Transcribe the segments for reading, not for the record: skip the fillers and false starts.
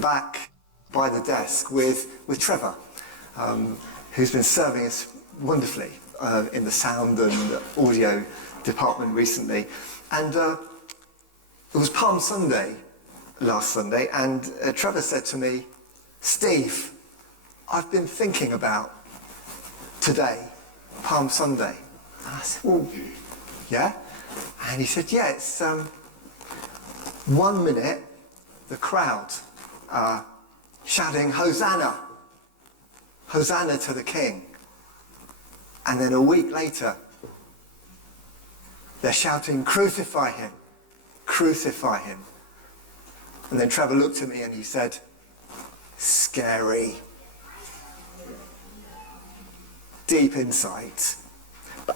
back by the desk with Trevor, who's been serving us wonderfully in the sound and audio department recently. And it was Palm Sunday last Sunday, and Trevor said to me, "Steve, I've been thinking about today, Palm Sunday." And I said, "Well, yeah?" And he said, "Yeah, it's 1 minute, the crowd are shouting, 'Hosanna, Hosanna to the King.' And then a week later, they're shouting, 'Crucify him, crucify him.'" And then Trevor looked at me and he said, "Scary." Deep insight,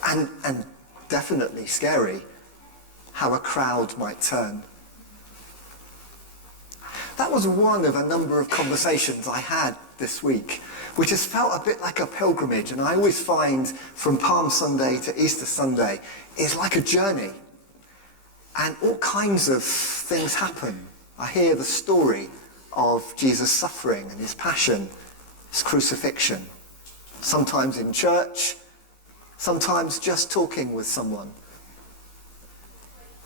and definitely scary, how a crowd might turn. That was one of a number of conversations I had this week, which has felt a bit like a pilgrimage. And I always find from Palm Sunday to Easter Sunday is like a journey. And all kinds of things happen. I hear the story of Jesus' suffering and his passion, his crucifixion. Sometimes in church, sometimes just talking with someone.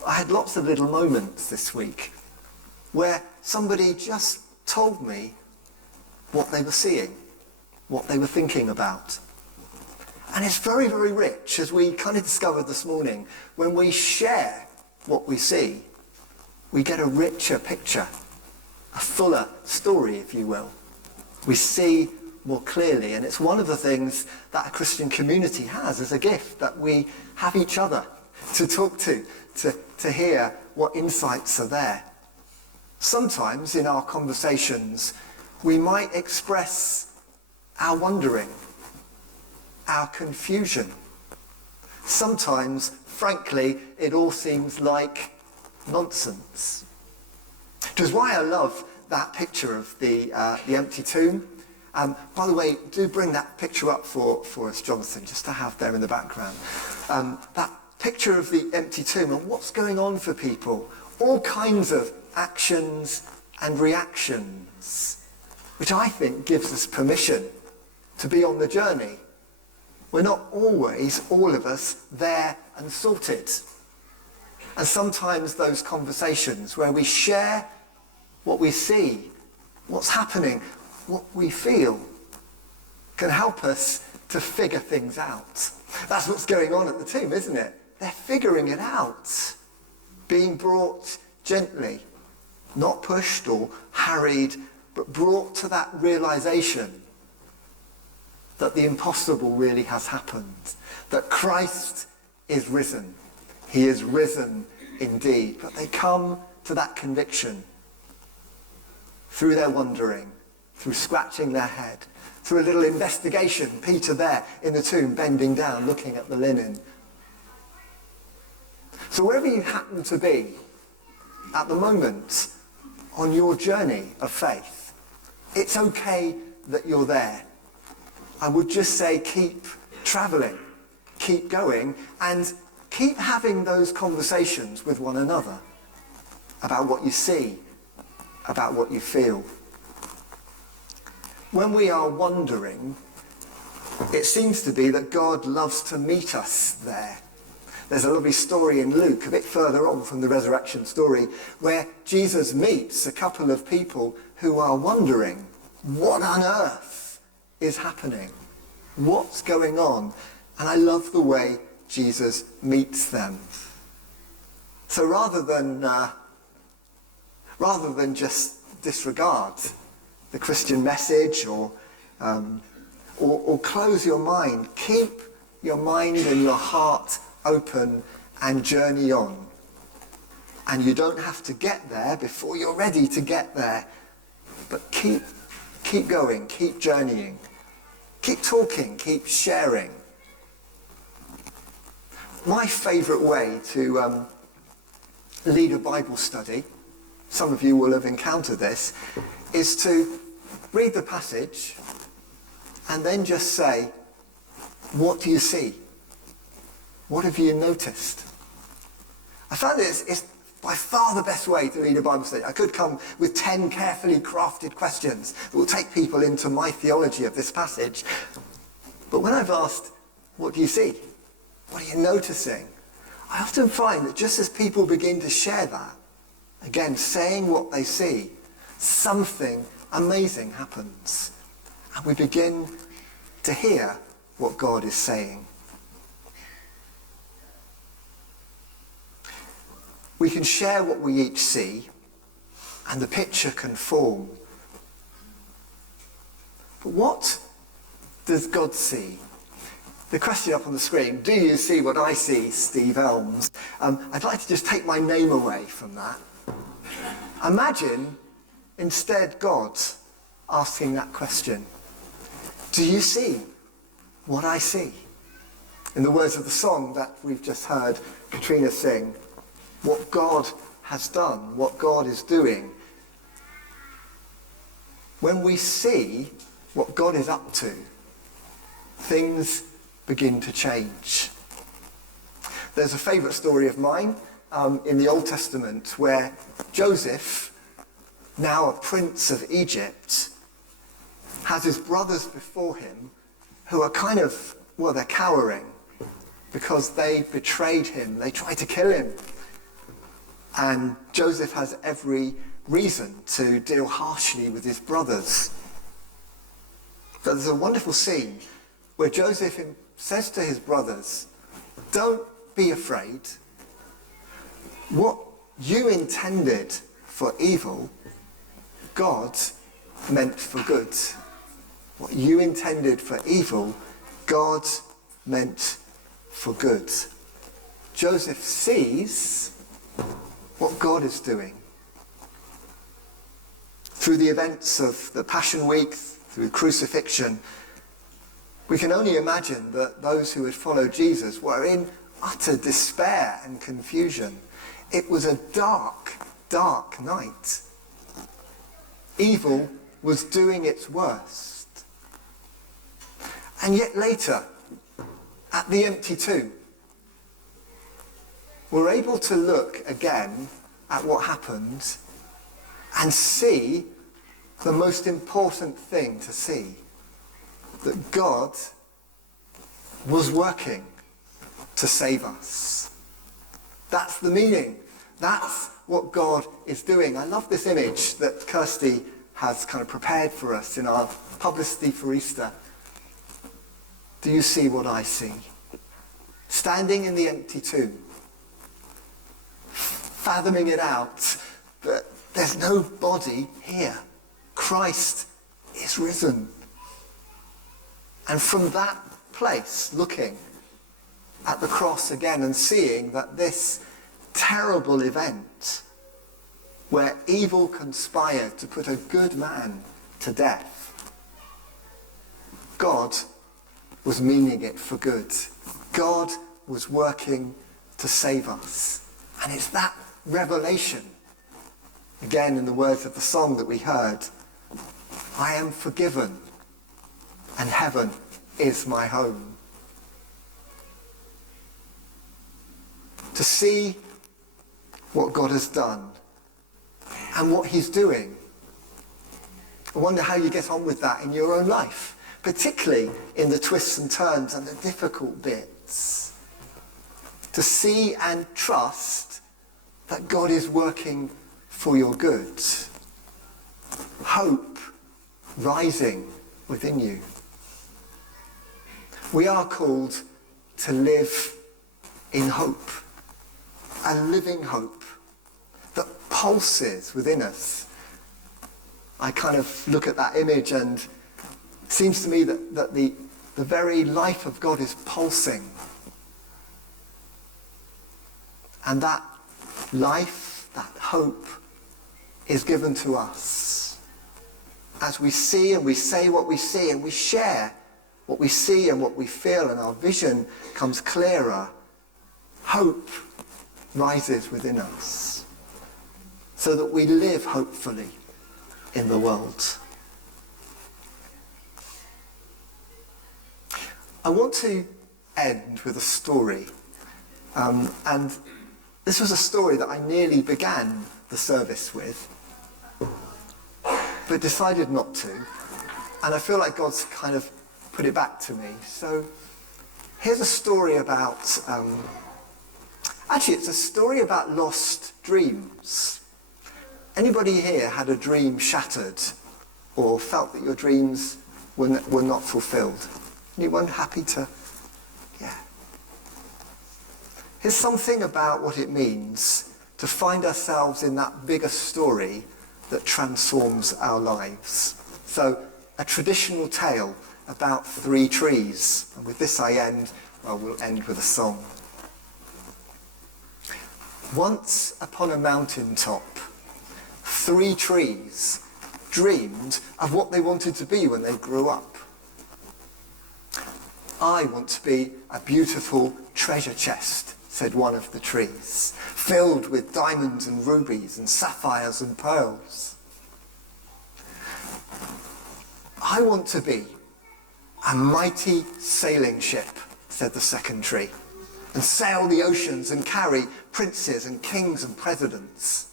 I had lots of little moments this week where somebody just told me what they were seeing, what they were thinking about. And it's very, very rich, as we kind of discovered this morning. When we share what we see, we get a richer picture, a fuller story, if you will. We see more clearly, and it's one of the things that a Christian community has as a gift, that we have each other to talk to hear what insights are there. Sometimes in our conversations, we might express our wondering, our confusion. Sometimes, frankly, it all seems like nonsense. Which is why I love that picture of the empty tomb. By the way, do bring that picture up for us, Jonathan, just to have there in the background. That picture of the empty tomb and what's going on for people. All kinds of actions and reactions, which I think gives us permission to be on the journey. We're not always, all of us, there and sorted. And sometimes those conversations where we share what we see, what's happening, what we feel, can help us to figure things out. That's what's going on at the tomb, isn't it? They're figuring it out, being brought gently, not pushed or harried, but brought to that realization that the impossible really has happened, that Christ is risen. He is risen indeed. But they come to that conviction through their wondering, through scratching their head, through a little investigation. Peter there in the tomb, bending down, looking at the linen. So wherever you happen to be at the moment on your journey of faith, it's okay that you're there. I would just say keep travelling, keep going, and keep having those conversations with one another about what you see, about what you feel. When we are wandering, it seems to be that God loves to meet us there. There's a lovely story in Luke, a bit further on from the resurrection story, where Jesus meets a couple of people who are wondering, what on earth is happening? What's going on? And I love the way Jesus meets them. So rather than just disregard the Christian message or close your mind, keep your mind and your heart open and journey on. And you don't have to get there before you're ready to get there. But keep going, keep journeying. Keep talking, keep sharing. My favourite way to lead a Bible study, some of you will have encountered this, is to read the passage and then just say, what do you see? What have you noticed? I found it's by far the best way to lead a Bible study. I could come with 10 carefully crafted questions that will take people into my theology of this passage. But when I've asked, what do you see? What are you noticing? I often find that just as people begin to share that, again, saying what they see, something amazing happens. And we begin to hear what God is saying. We can share what we each see, and the picture can form. But what does God see? The question up on the screen, do you see what I see, Steve Elmes? I'd like to just take my name away from that. Imagine instead God asking that question. Do you see what I see? In the words of the song that we've just heard Katrina sing, what God has done, what God is doing. When we see what God is up to, things begin to change. There's a favourite story of mine in the Old Testament where Joseph, now a prince of Egypt, has his brothers before him who are they're cowering because they betrayed him. They tried to kill him. And Joseph has every reason to deal harshly with his brothers. But there's a wonderful scene where Joseph says to his brothers, don't be afraid. What you intended for evil, God meant for good. What you intended for evil, God meant for good. Joseph sees what God is doing. Through the events of the Passion Week, through crucifixion, we can only imagine that those who had followed Jesus were in utter despair and confusion. It was a dark, dark night. Evil was doing its worst. And yet later, at the empty tomb, we're able to look again at what happened and see the most important thing to see. That God was working to save us. That's the meaning. That's what God is doing. I love this image that Kirsty has kind of prepared for us in our publicity for Easter. Do you see what I see? Standing in the empty tomb, fathoming it out, but there's no body here. Christ is risen. And from that place, looking at the cross again and seeing that this terrible event where evil conspired to put a good man to death, God was meaning it for good. God was working to save us. And it's that revelation, again in the words of the song that we heard, I am forgiven and heaven is my home. To see what God has done and what he's doing. I wonder how you get on with that in your own life, particularly in the twists and turns and the difficult bits. To see and trust that God is working for your good. Hope rising within you. We are called to live in hope, a living hope that pulses within us. I kind of look at that image and it seems to me that the very life of God is pulsing. And that life, that hope, is given to us. As we see and we say what we see and we share what we see and what we feel and our vision comes clearer, hope rises within us so that we live hopefully in the world. I want to end with a story. And This was a story that I nearly began the service with, but decided not to. And I feel like God's kind of put it back to me. So here's a story about, actually it's a story about lost dreams. Anybody here had a dream shattered or felt that your dreams were not fulfilled? Anyone happy to? Yeah. Here's something about what it means to find ourselves in that bigger story that transforms our lives. So, a traditional tale about 3 trees. And with this I end, well, we'll end with a song. Once upon a mountaintop, 3 trees dreamed of what they wanted to be when they grew up. I want to be a beautiful treasure chest, said one of the trees, filled with diamonds and rubies and sapphires and pearls. I want to be a mighty sailing ship, said the second tree, and sail the oceans and carry princes and kings and presidents.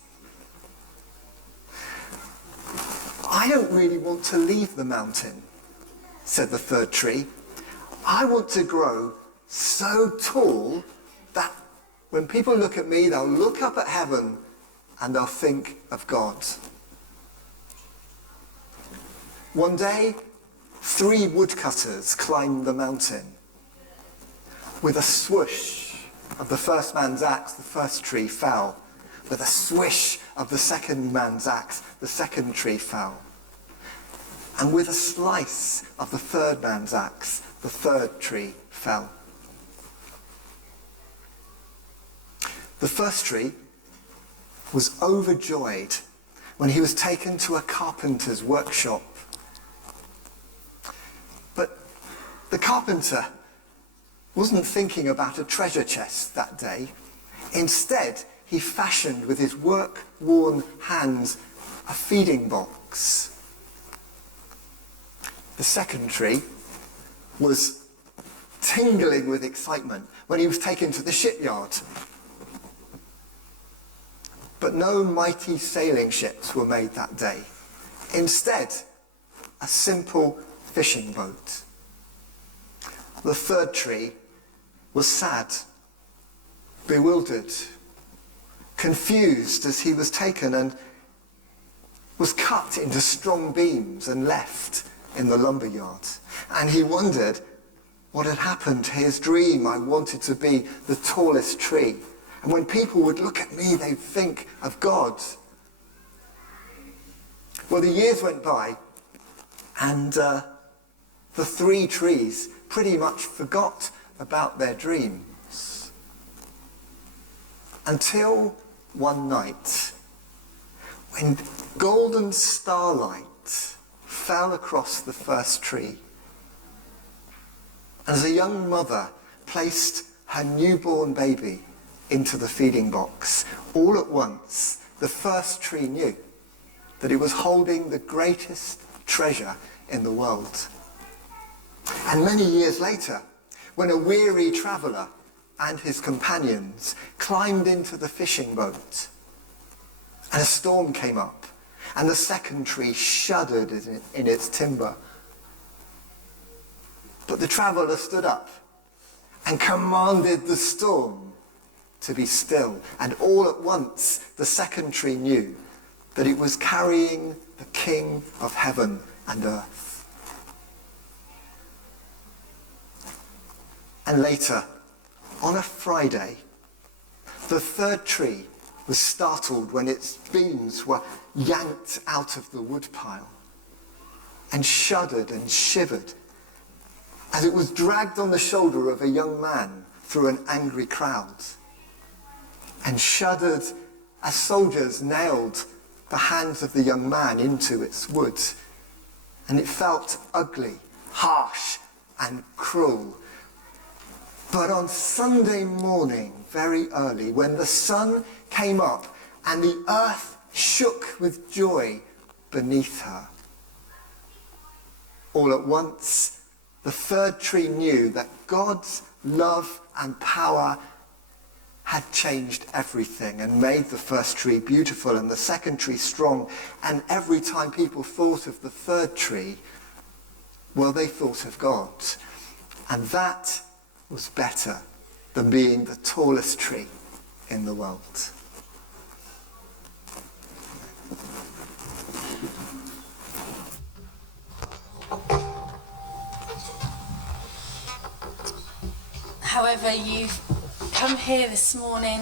I don't really want to leave the mountain, said the third tree. I want to grow so tall that when people look at me, they'll look up at heaven and they'll think of God. One day, 3 woodcutters climbed the mountain. With a swoosh of the first man's axe, the first tree fell. With a swish of the second man's axe, the second tree fell. And with a slice of the third man's axe, the third tree fell. The first tree was overjoyed when he was taken to a carpenter's workshop. But the carpenter wasn't thinking about a treasure chest that day. Instead, he fashioned with his work-worn hands a feeding box. The second tree was tingling with excitement when he was taken to the shipyard. But no mighty sailing ships were made that day. Instead, a simple fishing boat. The third tree was sad, bewildered, confused as he was taken and was cut into strong beams and left in the lumberyard. And he wondered what had happened to his dream. I wanted to be the tallest tree. And when people would look at me, they'd think of God. Well, the years went by, and the 3 trees pretty much forgot about their dreams. Until one night, when golden starlight fell across the first tree. As a young mother placed her newborn baby into the feeding box, all at once the first tree knew that it was holding the greatest treasure in the world. And many years later, when a weary traveller and his companions climbed into the fishing boat, and a storm came up, and the second tree shuddered in its timber. But the traveller stood up and commanded the storm to be still. And all at once, the second tree knew that it was carrying the King of heaven and earth. And later, on a Friday, the third tree was startled when its beams were yanked out of the woodpile, and shuddered and shivered as it was dragged on the shoulder of a young man through an angry crowd, and shuddered as soldiers nailed the hands of the young man into its wood. And it felt ugly, harsh, and cruel. But on Sunday morning, very early, when the sun came up and the earth shook with joy beneath her, all at once, the third tree knew that God's love and power had changed everything and made the first tree beautiful and the second tree strong. And every time people thought of the third tree, well, they thought of God. And that was better than being the tallest tree in the world. However, you've come here this morning